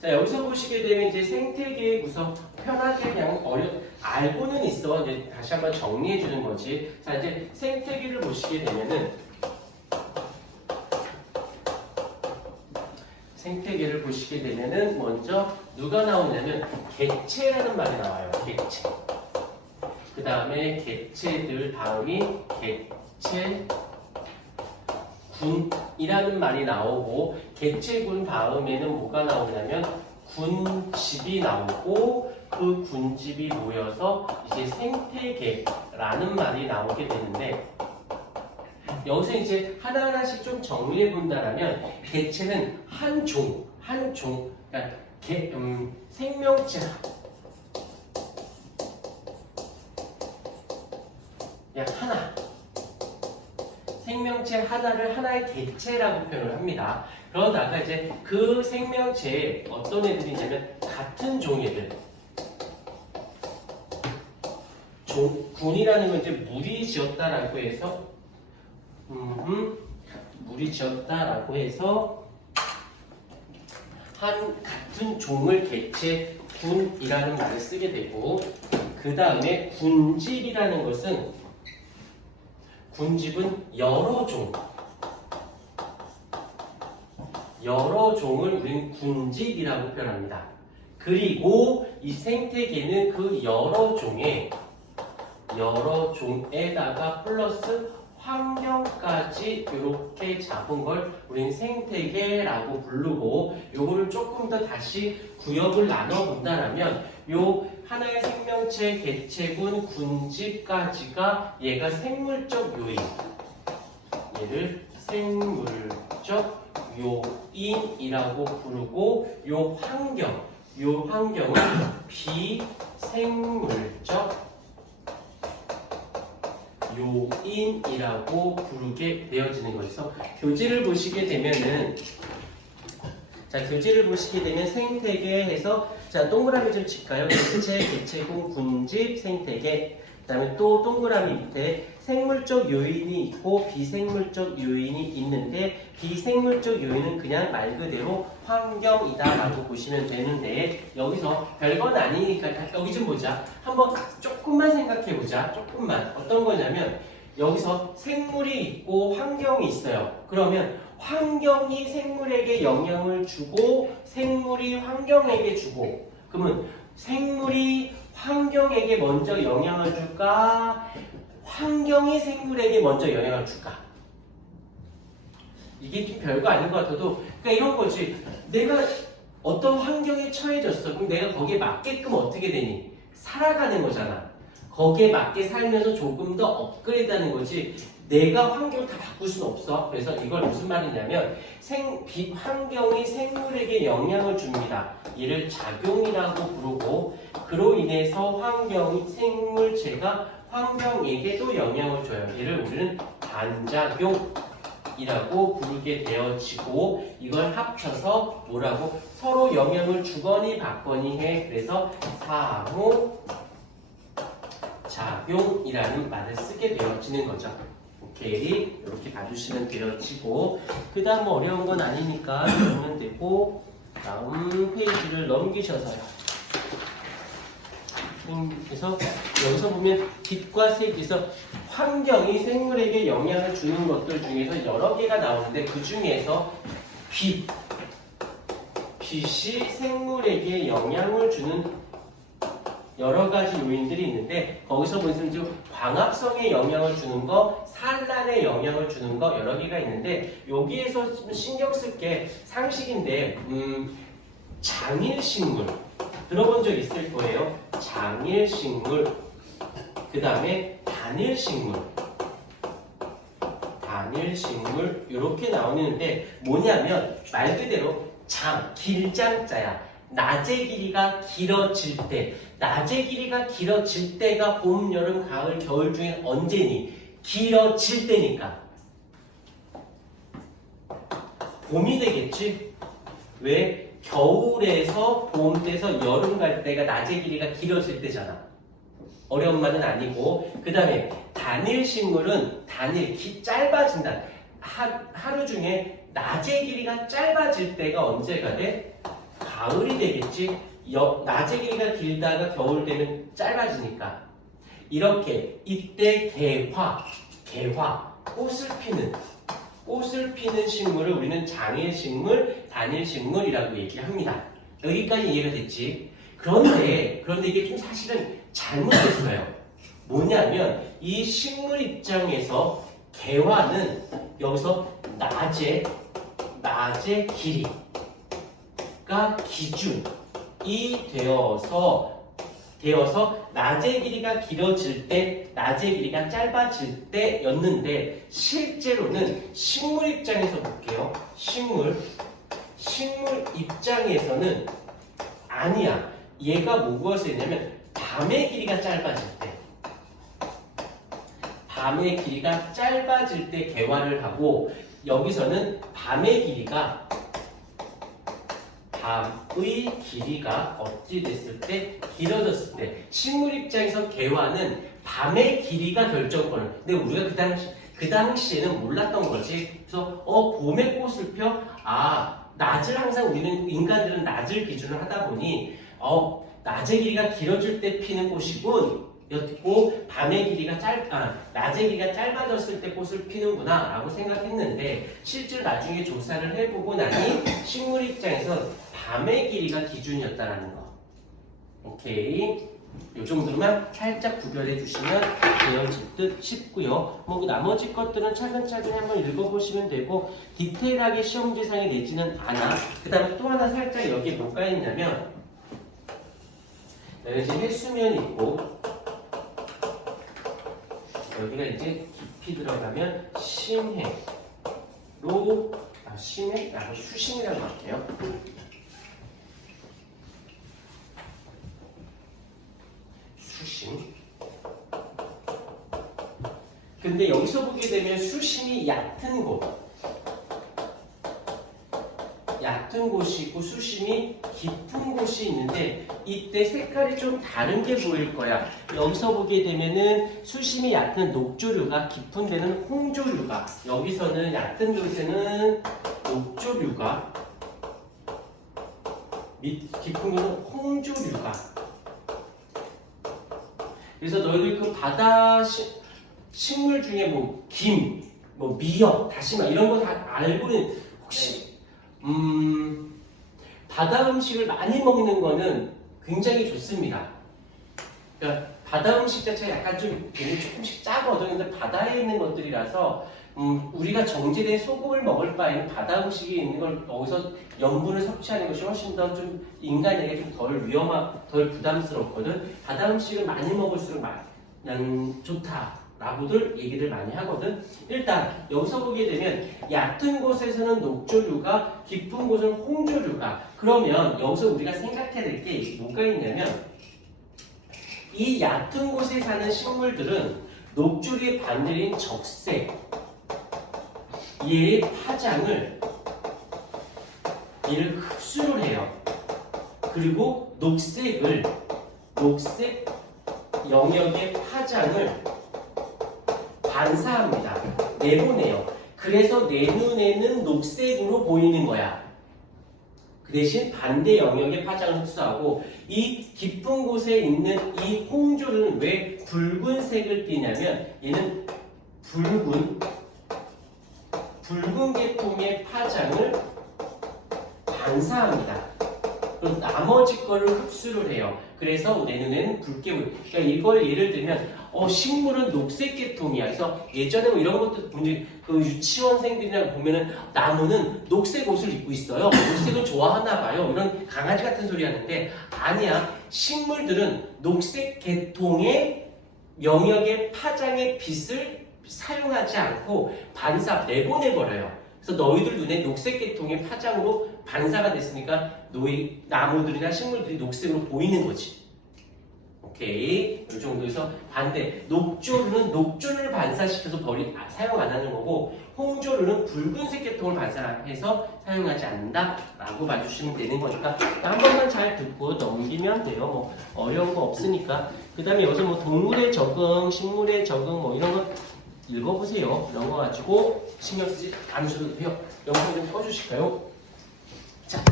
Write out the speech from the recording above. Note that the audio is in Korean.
자, 여기서 보시게 되면 이제 생태계의 구성 편하게 그냥 알고는 있어. 이제 다시 한번 정리해 주는 거지. 자, 이제 생태계를 보시게 되면은 먼저 누가 나오냐면 개체라는 말이 나와요. 개체. 그 다음에 개체들 다음이 개체군이라는 말이 나오고 개체군 다음에는 뭐가 나오냐면 군집이 나오고 그 군집이 모여서 이제 생태계라는 말이 나오게 되는데 여기서 이제 하나하나씩 좀 정리해 본다라면 개체는 한 종, 그러니까 생명체 하나, 생명체 하나를 하나의 개체라고 표현을 합니다. 그러다가 이제 그 생명체에 어떤 애들이 있냐면 같은 종애들. 군이라는 건 이제 물이 지었다라고 해서 같은 종을 개체군이라는 말을 쓰게 되고 그 다음에 군집이라는 것은 여러 종을 우리는 군집이라고 표현합니다. 그리고 이 생태계는 그 여러 종에다가 플러스 환경까지 이렇게 잡은 걸 우리는 생태계라고 부르고 요거를 조금 더 다시 구역을 나눠 본다라면 요 하나의 생명체, 개체군, 군집까지가 얘가 생물적 요인. 얘를 생물적 요인이라고 부르고 요 환경은 비생물적 요인이라고 부르게 되어지는 거죠. 교재를 보시게 되면 생태계에서 자 동그라미 좀 칠까요? 개체, 개체군, 군집, 생태계. 그다음에 또 동그라미 밑에 생물적 요인이 있고 비생물적 요인이 있는데 비생물적 요인은 그냥 말 그대로 환경이다라고 보시면 되는데 여기서 별건 아니니까 여기 좀 보자. 한번 조금만 생각해 보자. 조금만. 어떤 거냐면 여기서 생물이 있고 환경이 있어요. 그러면 환경이 생물에게 영향을 주고 생물이 환경에게 주고 그러면 생물이 환경에게 먼저 영향을 줄까? 환경이 생물에게 먼저 영향을 줄까? 이게 좀 별거 아닌 것 같아도 그러니까 이런 거지. 내가 어떤 환경에 처해졌어. 그럼 내가 거기에 맞게끔 어떻게 되니? 살아가는 거잖아. 거기에 맞게 살면서 조금 더 업그레이드하는 거지. 내가 환경을 다 바꿀 수는 없어. 그래서 이걸 무슨 말이냐면 환경이 생물에게 영향을 줍니다. 이를 작용이라고 부르고 그로 인해서 생물체가 환경에게도 영향을 줘요. 이를 우리는 반작용이라고 부르게 되어지고 이걸 합쳐서 뭐라고? 서로 영향을 주거니 받거니 해. 그래서 상호작용이라는 말을 쓰게 되어지는 거죠. 오케이, 이렇게 봐주시면 되어지고 그 다음 뭐 어려운 건 아니니까 보면 되고 다음 페이지를 넘기셔서요. 그래서 여기서 보면 빛과 색에서 환경이 생물에게 영향을 주는 것들 중에서 여러 개가 나오는데 그 중에서 빛이 생물에게 영향을 주는 여러 가지 요인들이 있는데 거기서 보시면 지금 광합성에 영향을 주는 거, 산란에 영향을 주는 거 여러 개가 있는데 여기에서 좀 신경 쓸 게 상식인데 장일식물 들어본 적 있을 거예요. 장일식물 그 다음에 단일식물 이렇게 나오는데 뭐냐면 말 그대로 길장자야. 낮의 길이가 길어질 때가 봄, 여름, 가을, 겨울 중에 언제니? 길어질 때니까. 봄이 되겠지? 왜? 겨울에서 봄 돼서 여름 갈 때가 낮의 길이가 길어질 때잖아. 어려운 말은 아니고. 그 다음에 단일식물은 짧아진다. 하루 중에 낮의 길이가 짧아질 때가 언제가 돼? 가을이 되겠지. 낮의 길이가 길다가 겨울 되면 짧아지니까. 이렇게 이때 개화, 꽃을 피는 식물을 우리는 장일식물, 단일식물이라고 얘기합니다. 여기까지 이해가 됐지? 그런데 이게 좀 사실은 잘못됐어요. 뭐냐면 이 식물 입장에서 개화는 여기서 낮의 길이가 기준이 되어서 낮의 길이가 길어질 때, 낮의 길이가 짧아질 때였는데 실제로는 식물 입장에서 볼게요. 식물 입장에서는 아니야. 얘가 뭐가 되냐면 밤의 길이가 짧아질 때 개화를 하고 여기서는 밤의 길이가 어찌 됐을 때 길어졌을 때 식물 입장에서 개화는 밤의 길이가 결정권을. 근데 우리가 그 당시에는 몰랐던 거지. 그래서 봄에 꽃을 펴? 낮을 항상 우리는 인간들은 낮을 기준으로 하다 보니 낮의 길이가 길어질 때 피는 꽃이군 였고 낮의 길이가 짧아졌을 때 꽃을 피는구나 라고 생각했는데 실제로 나중에 조사를 해보고 나니 식물 입장에서 밤의 길이가 기준이었다라는 거. 오케이. 이 정도만 살짝 구별해 주시면 되어질 듯 싶고요. 뭐 나머지 것들은 차근차근 한번 읽어보시면 되고 디테일하게 시험지상에 내지는 않아. 그 다음에 또 하나 살짝 여기에 뭐가 있냐면 여기 이제 해수면이 있고 여기가 이제 깊이 들어가면 심해로 심해? 수심이라고 할게요. 수심. 근데 여기서 보게 되면 수심이 얕은 곳이 있고 수심이 깊은 곳이 있는데 이때 색깔이 좀 다른 게 보일 거야. 여기서 보게 되면은 수심이 얕은 녹조류가, 깊은 데는 홍조류가, 여기서는 얕은 곳에는 녹조류가, 깊은 곳은 홍조류가. 그래서 너희들 그 바다 식물 중에 김, 미역, 다시마 이런 거 다 알고는 혹시 바다 음식을 많이 먹는 거는 굉장히 좋습니다. 그러니까 바다 음식 자체가 약간 좀 조금씩 짜거든. 근데 바다에 있는 것들이라서 우리가 정제된 소금을 먹을 바에는 바다 음식이 있는 걸 거기서 염분을 섭취하는 것이 훨씬 더 좀 인간에게 좀 덜 부담스럽거든. 바다 음식을 많이 먹을수록 난 좋다라고들 얘기를 많이 하거든. 일단 여기서 보게 되면 얕은 곳에서는 녹조류가, 깊은 곳은 홍조류가. 그러면 여기서 우리가 생각해야 될 게 뭐가 있냐면 이 얕은 곳에 사는 식물들은 녹조류의 반대인 적색, 얘의 파장을 얘를 흡수를 해요. 그리고 녹색 영역의 파장을 반사합니다. 내보내요. 그래서 내 눈에는 녹색으로 보이는 거야. 그 대신 반대 영역의 파장을 흡수하고 이 깊은 곳에 있는 이 홍조류는 왜 붉은색을 띠냐면 얘는 붉은 계통의 파장을 반사합니다. 그럼 나머지 거를 흡수를 해요. 그래서 내 눈에는 붉게 보여요. 그러니까 이걸 예를 들면 식물은 녹색 계통이야. 그래서 예전에 이런 것도 분들이 그 유치원생들이나 보면은 나무는 녹색 옷을 입고 있어요. 녹색을 좋아하나 봐요. 이런 강아지 같은 소리 하는데 아니야. 식물들은 녹색 계통의 영역의 파장의 빛을 사용하지 않고 내보내버려요. 그래서 너희들 눈에 녹색 계통의 파장으로 반사가 됐으니까 나무들이나 식물들이 녹색으로 보이는 거지. 오케이. 이 정도에서 반대. 녹조류는 녹조류를 반사시켜서 사용 안 하는 거고 홍조류는 붉은색 계통을 반사해서 사용하지 않는다라고 봐주시면 되는 거니까 한 번만 잘 듣고 넘기면 돼요. 어려운 거 없으니까. 그 다음에 여기서 동물의 적응, 식물의 적응 이런 거 읽어보세요. 이런 거 가지고 신경 쓰지 않으셔도 돼요. 영상 좀 꺼주실까요? 자.